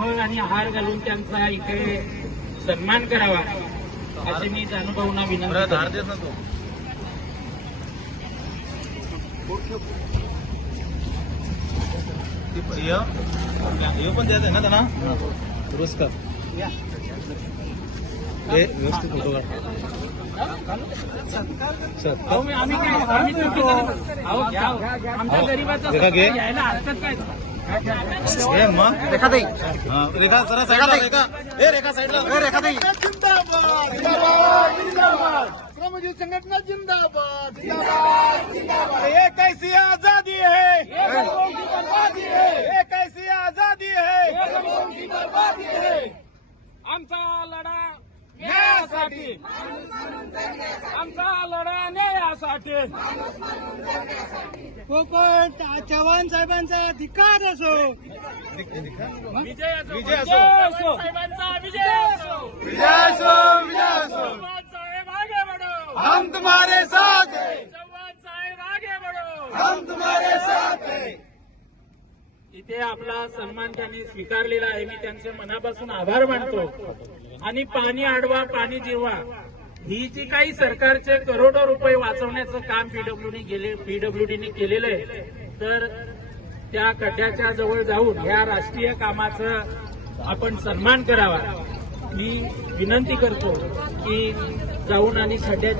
फळ आणि हार घालून त्यांचा इथे सन्मान करावा असे मी जानुभवना विनंती पण द्यायचं ना त्यांना? पुरस्कार. व्यवस्थित फोटो काढ. सर अहो, मी- आम्ही काय आम्ही. आमच्या गरीबाचा. यायला हरकत काय? रेखा ताई रेखा जरा रेखा. ए रेखा साईडला रेखा ताई जिंदाबाद जिंदाबाद जिंदाबाद. श्रमजीवी संघटना जिंदाबाद जिंदाबाद ये कैसी आजादी है. ये कैसी आजादी है. आमचा लढा न्यायासाठी. आमचा लढा न्यायासाठी. कोकण चव्हाण साहेबांचा अधिकार असो. विजय असो. विजय असो. असो साहेबांचा विजय असो. विजय असो विजय असो. चव्हाण साहेब आगे बढो. हम तुम्हारे साथ हैं. चव्हाण साहेब आगे बढो. हम तुम्हारे साथ हैं. इथे आपला सन्मान त्यांनी स्वीकारलेला आहे. मी त्यांचे मनापासून आभार मानतो. आणि पाणी अडवा पाणी जिरवा. ही जी काही सरकारचे करोडो रुपये वाचवण्याचं काम पीडब्ल्यूडी गेले पीडब्ल्यूडीने केलेलं आहे तर त्या खड्ड्याच्या जवळ जाऊन या राष्ट्रीय कामाचं आपण सन्मान करावा. मी विनंती करतो की जाऊन आणि खड्ड्याच्या